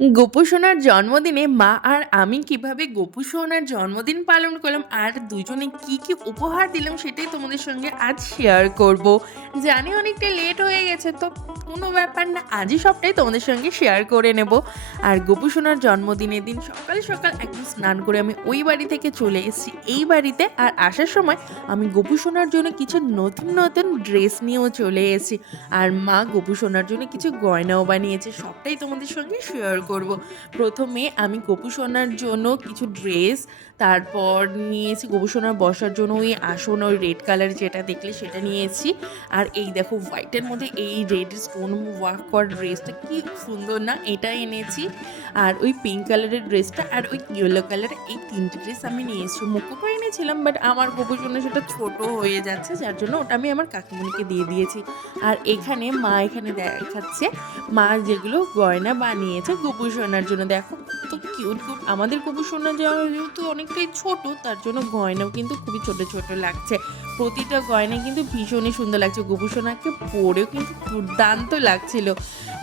গোপু সোনার জন্মদিনে মা আর আমি কিভাবে গোপু সোনার জন্মদিন পালন করলাম আর দুজনে কি কি উপহার দিলাম সেটাই তোমাদের সঙ্গে আজ শেয়ার করব। জানি অনেকটা লেট হয়ে গেছে, তো কোনো ব্যাপার না, আজই সবটাই তোমাদের সঙ্গে শেয়ার করে নেব। আর গোপু সোনার জন্মদিনের দিন সকাল সকাল একদম স্নান করে আমি ওই বাড়ি থেকে চলে এসেছি এই বাড়িতে। আর আসার সময় আমি গোপু সোনার জন্য কিছু নতুন নতুন ড্রেস নিয়েও চলে এসেছি। আর মা গোপু সোনার জন্য কিছু গয়নাও বানিয়েছে, সবটাই তোমাদের সঙ্গে শেয়ার করব। প্রথমে আমি গোপু সোনার জন্য কিছু ড্রেস, তারপর নিয়েছি গোপু সোনার বসার জন্য ওই আসন, ওই রেড কালার যেটা দেখলে সেটা নিয়েছি। আর এই দেখো হোয়াইটের মধ্যে এই রেড স্টোন ওয়ার্ক করা ড্রেসটা কি সুন্দর না, এটা এনেছি। আর ওই পিঙ্ক কালারের ড্রেসটা আর ওই ইয়েলো কালারের এই তিনটে ড্রেস আমি নিয়েছি। মুকুটও এনেছিলাম, বাট আমার গোপুর জন্য সেটা ছোট হয়ে যাচ্ছে, যার জন্য ওটা আমি আমার কাকিমণিকে দিয়ে দিয়েছি। আর এখানে মা এখানে দেখাচ্ছে মা যেগুলো গয়না বানিয়েছে গোপু সোনার জন্য। দেখো তো কিউট কিউট, আমাদের গোপু সোনা যেহেতু অনেকটাই ছোট, তার জন্য গয়নাও কিন্তু খুবই ছোট ছোট লাগছে। প্রতিটা গয়না কিন্তু ভীষণই সুন্দর লাগছে, গোপু সোনাকে পরেও কিন্তু দুর্দান্ত লাগছিল।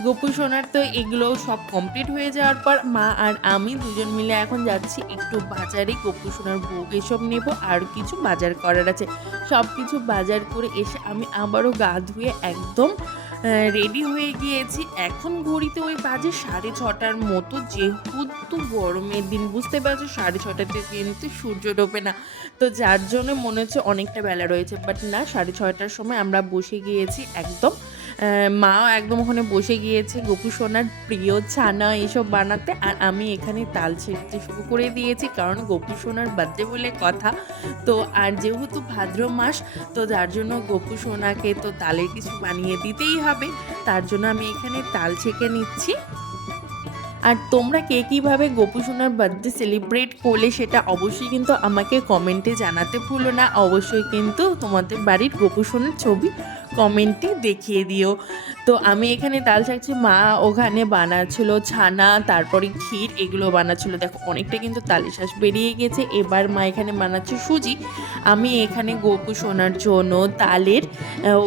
গোপু সোনার তো এগুলো সব কমপ্লিট হয়ে যাওয়ার পর মা আর আমি দুজন মিলে এখন যাচ্ছি একটু বাজারে, গোপু সোনার ভোগ এসব নেবো, আর কিছু বাজার করার আছে। সব কিছু বাজার করে এসে আমি আবারও গা ধুয়ে একদম রেডি হয়ে গিয়েছি। এখন ঘড়িতে ওই বাজে 6:30টার মতো, যেহেতু গরমের দিন বুঝতে পারছো 6:30টাতে কিন্তু সূর্য ডোবে না, তো যার জন্য মনে হচ্ছে অনেকটা বেলা রয়েছে, বাট না, 6:30টার সময় আমরা বসে গিয়েছি একদম। মাও একদম ওখানে বসে গিয়েছে গোপু সোনার প্রিয় ছানা এইসব বানাতে, আর আমি এখানে তাল ছেড়তে শুরু করে দিয়েছি, কারণ গোপু সোনার বার্থডে বলে কথা। তো আর যেহেতু ভাদ্র মাস, তো যার জন্য গোপু সোনাকে তো তালের কিছু বানিয়ে দিতেই হবে, তার জন্য আমি এখানে তাল ছেঁকে নিচ্ছি। আর তোমরা কে কীভাবে গোপু সোনার বার্থডে সেলিব্রেট করলে সেটা অবশ্যই কিন্তু আমাকে কমেন্টে জানাতে ভুলো না। অবশ্যই কিন্তু তোমাদের বাড়ির গোপু সোনার ছবি কমেন্টে দেখিয়ে দিও। তো আমি এখানে তাল ছাড়ছি, মা ওখানে বানাচ্ছিল ছানা, তারপরে ক্ষীর, এগুলো বানাচ্ছিল। দেখো অনেকটা কিন্তু তালের শ্বাস বেরিয়ে গেছে। এবার মা এখানে বানাচ্ছে সুজি। আমি এখানে গোপু সোনার জন্য তালের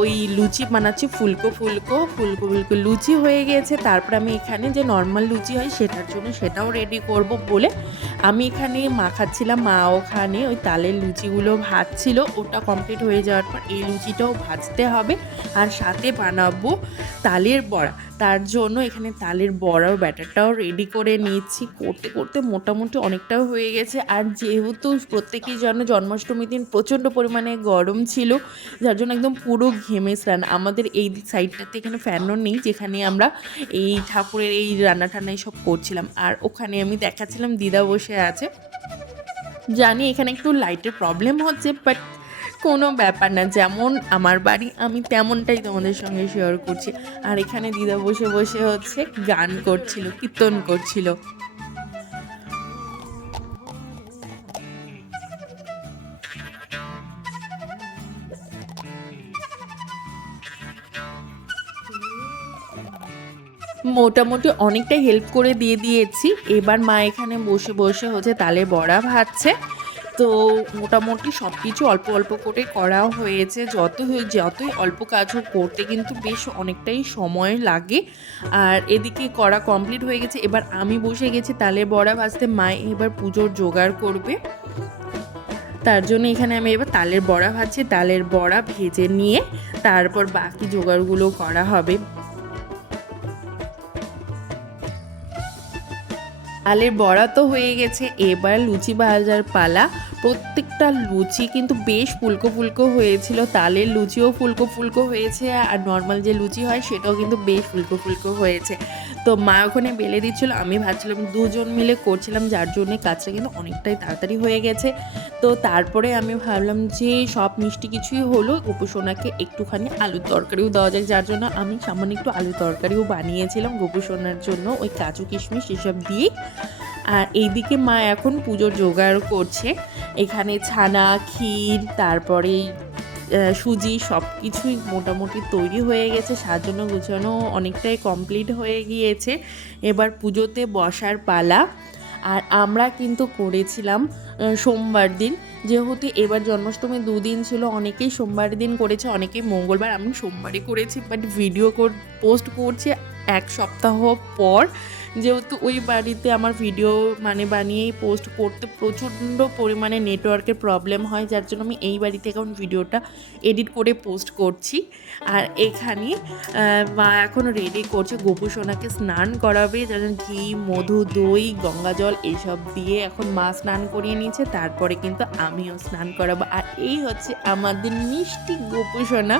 ওই লুচি বানাচ্ছি, ফুলকো ফুলকো ফুলকো ফুলকো লুচি হয়ে গেছে। তারপর আমি এখানে যে নর্মাল লুচি হয় সেটার জন্য সেটাও রেডি করব বলে আমি এখানে মাখাচ্ছিলাম, মা ওখানে ওই তালের লুচিগুলো ভাজছিল। ওটা কমপ্লিট হয়ে যাওয়ার পর এই লুচিটাও ভাজতে হবে, আর সাথে বানাবো তালের বড়া। তার জন্য এখানে তালের বড়ার ব্যাটারটাও রেডি করে নিচ্ছি। করতে করতে মোটামুটি অনেকটাও হয়ে গেছে। আর যেহেতু প্রত্যেকেই জানো জন্মাষ্টমীর দিন প্রচণ্ড পরিমাণে গরম ছিল, যার জন্য একদম পুরো ঘেমে স্নান। আমাদের এই সাইডটাতে এখানে ফ্যানও নেই, যেখানে আমরা এই ঠাকুরের এই রান্না টান্না সব করছিলাম। আর ওখানে আমি দেখাচ্ছিলাম দিদা বসে আছে। জানি এখানে একটু লাইটের প্রবলেম হচ্ছে, বাট কোনো ব্যাপার না, যেমন আমার বাড়ি আমি তেমনটাই তোমাদের সঙ্গে শেয়ার করছি। আর এখানে দিদা বসে বসে হচ্ছে গান করছিল, কীর্তন করছিল। মোটামুটি অনেকটাই হেল্প করে দিয়ে দিয়েছি। এবার মা এখানে বসে বসে হচ্ছে তালের বড়া ভাজছে। তো মোটামুটি সব কিছু অল্প অল্প করে করা হয়েছে। যতই অল্প কাজ হোক, করতে কিন্তু বেশ অনেকটাই সময় লাগে। আর এদিকে করা কমপ্লিট হয়ে গেছে, এবার আমি বসে গেছি তালের বড়া ভাজতে। মা এবার পুজোর জোগাড় করবে, তার জন্য এখানে আমি এবার তালের বড়া ভাজছি। তালের বড়া ভেজে নিয়ে তারপর বাকি জোগাড়গুলো করা হবে। তালের বড়া তো হয়ে গেছে, এবার লুচি ভাজার পালা। প্রত্যেকটা লুচি কিন্তু বেশ ফুলকো ফুলকো হয়েছিল, তালের লুচিও ফুলকো ফুলকো হয়েছে, আর নর্মাল যে লুচি হয় সেটাও কিন্তু বেশ ফুলকো ফুলকো হয়েছে। তো মা ওখানে বেলে দিচ্ছিলো, আমি ভাবছিলাম দুজন মিলে করছিলাম, যার জন্যে কাজটা কিন্তু অনেকটাই তাড়াতাড়ি হয়ে গেছে। তো তারপরে আমি ভাবলাম যে সব মিষ্টি কিছুই হলো, গোপু সোনাকে একটুখানি আলুর তরকারিও দেওয়া যায়, যার জন্য আমি সামান্য একটু আলুর তরকারিও বানিয়েছিলাম গোপু সোনার জন্য, ওই কাজু কিশমিশ এসব দিয়ে। আর এইদিকে মা এখন পুজোর জোগাড় করছে। এখানে ছানা, ক্ষীর, তারপরে সুজি সব কিছুই মোটামুটি তৈরি হয়ে গেছে, সাজানো গোছানো অনেকটাই কমপ্লিট হয়ে গিয়েছে। এবার পুজোতে বসার পালা। আর আমরা কিন্তু করেছিলাম সোমবার দিন, যেহেতু এবার জন্মাষ্টমী দুদিন ছিল, অনেকেই সোমবার দিন করেছে, অনেকেই মঙ্গলবার। আমি সোমবারই করেছি, বাট ভিডিও পোস্ট করছি এক সপ্তাহ পর, যেহেতু ওই বাড়িতে আমার ভিডিও মানে বানিয়েই পোস্ট করতে প্রচণ্ড পরিমাণে নেটওয়ার্কের প্রবলেম হয়, যার জন্য আমি এই বাড়িতে এখন ভিডিওটা এডিট করে পোস্ট করছি। আর এখানে মা এখন রেডি করছে, গোপু সোনাকে স্নান করাবে, যেমন ঘি, মধু, দই, গঙ্গা জল এইসব দিয়ে এখন মা স্নান করিয়ে নিয়েছে, তারপরে কিন্তু আমিও স্নান করাবো। আর এই হচ্ছে আমাদের মিষ্টি গোপু সোনা।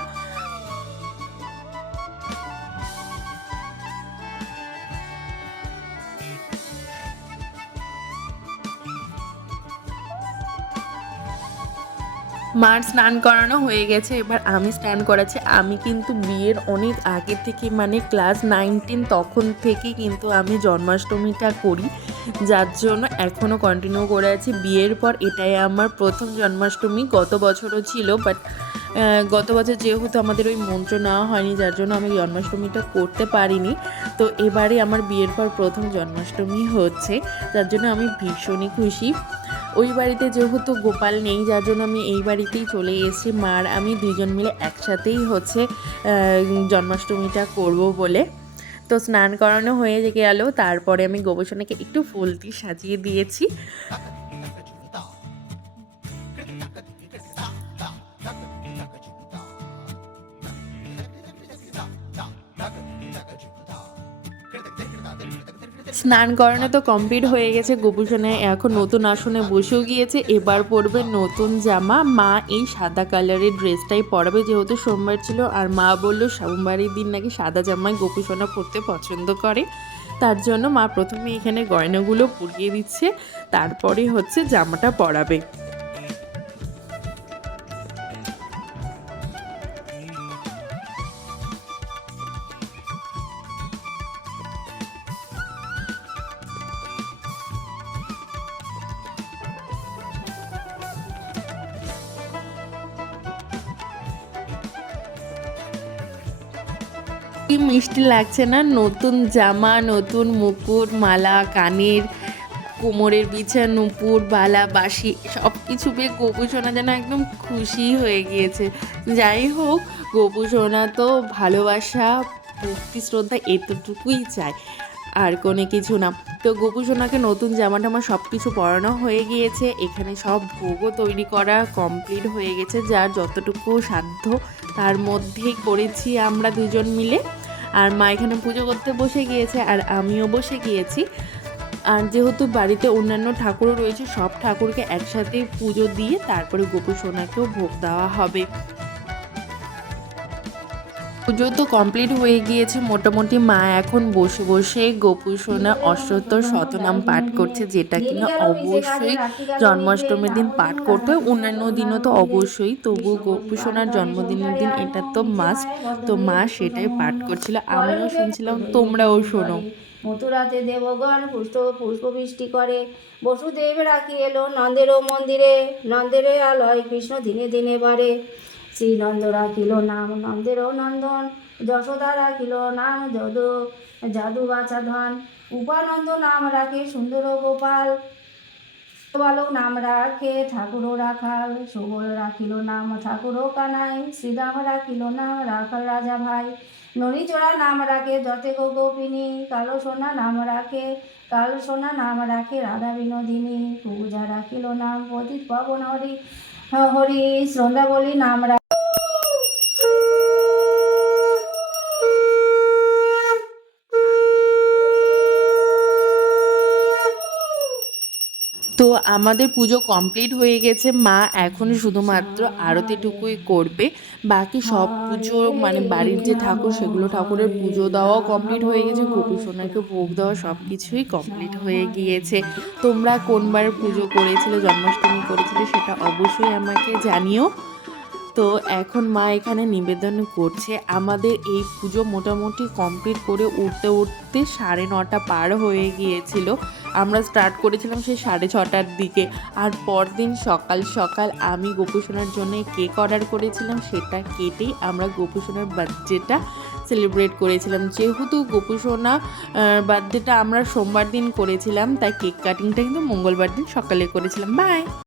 মার স্নান করানো হয়ে গেছে, এবার আমি স্নান করাচ্ছি। আমি কিন্তু বিয়ের অনেক আগে থেকে মানে ক্লাস 19 তখন থেকে কিন্তু আমি জন্মাষ্টমীটা করি, যার জন্য এখনও কন্টিনিউ করে আছি। বিয়ের পর এটাই আমার প্রথম জন্মাষ্টমী। গত বছরও ছিল, বাট গত বছর যেহেতু আমাদের ওই মন্ত্র নেওয়া হয়নি, যার জন্য আমি জন্মাষ্টমীটা করতে পারিনি। তো এবারে আমার বিয়ের পর প্রথম জন্মাষ্টমী হচ্ছে, যার জন্য আমি ভীষণই খুশি। ওই বাড়িতে যেহেতু গোপাল নেই, যার জন্য আমি এই বাড়িতেই চলে এসেছি। মার আমি দুজন মিলে একসাথেই হচ্ছে জন্মাষ্টমীটা করব বলে। তো স্নান করানো হয়ে গেল, তারপরে আমি গোপসোনাকে একটু ফুল দিয়ে সাজিয়ে দিয়েছি। স্নান করানো তো কমপ্লিট হয়ে গেছে, গোপুসোনা এখন নতুন আসনে বসেও গিয়েছে। এবার পরবে নতুন জামা। মা এই সাদা কালারের ড্রেসটাই পরাবে, যেহেতু সোমবার ছিল, আর মা বলল সোমবারের দিন নাকি সাদা জামাই গোপুসোনা পরতে পছন্দ করে, তার জন্য মা প্রথমে এখানে গয়নাগুলো পরিয়ে দিচ্ছে, তারপরে হচ্ছে জামাটা পরাবে। কি মিষ্টি লাগছে না, নতুন জামা, নতুন মুকুট, মালা, কানের, কোমরের বিছা, নুপুর, বালা, বাঁশি সব কিছু পেয়ে গোপুসোনা যেন একদম খুশি হয়ে গিয়েছে। যাই হোক, গোপুসোনা তো ভালোবাসা, ভক্তি, শ্রদ্ধা এতটুকুই চায়, আর কোনো কিছু না। তো গোপুসোনাকে নতুন জামা টামা সব কিছু পরানো হয়ে গিয়েছে। এখানে সব ভোগও তৈরি করা কমপ্লিট হয়ে গেছে, যার যতটুকু সাধ্য তার মধ্যেই করেছি আমরা দুজন মিলে। আর মা এখানে পুজো করতে বসে গিয়েছে, আর আমিও বসে গিয়েছি। আর যেহেতু বাড়িতে অন্যান্য ঠাকুরও রয়েছে, সব ঠাকুরকে একসাথে পুজো দিয়ে তারপরে গোপুসোনাকেও ভোগ দেওয়া হবে। পুজো তো কমপ্লিট হয়ে গিয়েছে মোটামুটি। মা এখন বসে বসে গোপুসোনা অষ্টোত্তর শতনাম পাঠ করছে, যেটা কিনা অবশ্যই জন্মাষ্টমীর দিন পাঠ করতে হয়, অন্যান্য দিনও তো অবশ্যই, তবু গোপুসোনার জন্মদিনের দিন এটা তো মাস্ট। তো মা সেটাই পাঠ করছিল, আমিও শুনছিলাম, তোমরাও শোনো। মথুরাতে দেবগণ পুষ্পবৃষ্টি করে, বসুদেব রাখি এলো নন্দেরও মন্দিরে, নন্দেরে আলয় কৃষ্ণ দিনে দিনে বাড়ে। শ্রীনন্দ রাখিল নাম নন্দেরও নন্দন, যশোদা রাখিল নাম যাদু বাছা ধন, উপানন্দ নাম রাখে সুন্দর গোপাল, বালক নাম রাখে ঠাকুরও রাখাল, সুবল রাখিল নাম ঠাকুরও কানাই, শ্রীরাম রাখিল নাম রাখাল রাজা ভাই, ননীচোরা নাম রাখে যতে গোপিনী, কালো সোনা নাম রাখে রাধা বিনোদিনী, পূজা রাখিল নাম পতিত পাবন হরি হরি, সন্ধ্যাবলী নাম রাখে। তো আমাদের পুজো কমপ্লিট হয়ে গেছে, মা এখন শুধুমাত্র আরতিটুকুই করবে, বাকি সব পুজো মানে বাড়ির যে ঠাকুর সেগুলো ঠাকুরের পুজো দেওয়াও কমপ্লিট হয়ে গেছে, গোপুসোনাকে ভোগ দেওয়া সব কিছুই কমপ্লিট হয়ে গিয়েছে। তোমরা কোনবার পুজো করেছিলে, জন্মাষ্টমী করেছিলে, সেটা অবশ্যই আমাকে জানিও। তো এখন মা এখানে নিবেদন করছে। আমাদের এই পুজো মোটামুটি কমপ্লিট করে উঠতে 9:30 পার হয়ে গিয়েছিল। আমরা স্টার্ট করেছিলাম সেই 6:30টার দিকে। আর পরদিন সকাল সকাল আমি গোপুসোনার জন্য কেক অর্ডার করেছিলাম, সেটা কেটেই আমরা গোপুসোনার বার্থডেটা সেলিব্রেট করেছিলাম। যেহেতু গোপুসোনা বার্থডেটা আমরা সোমবার দিন করেছিলাম, তাই কেক কাটিংটা কিন্তু মঙ্গলবার দিন সকালে করেছিলাম। বাই।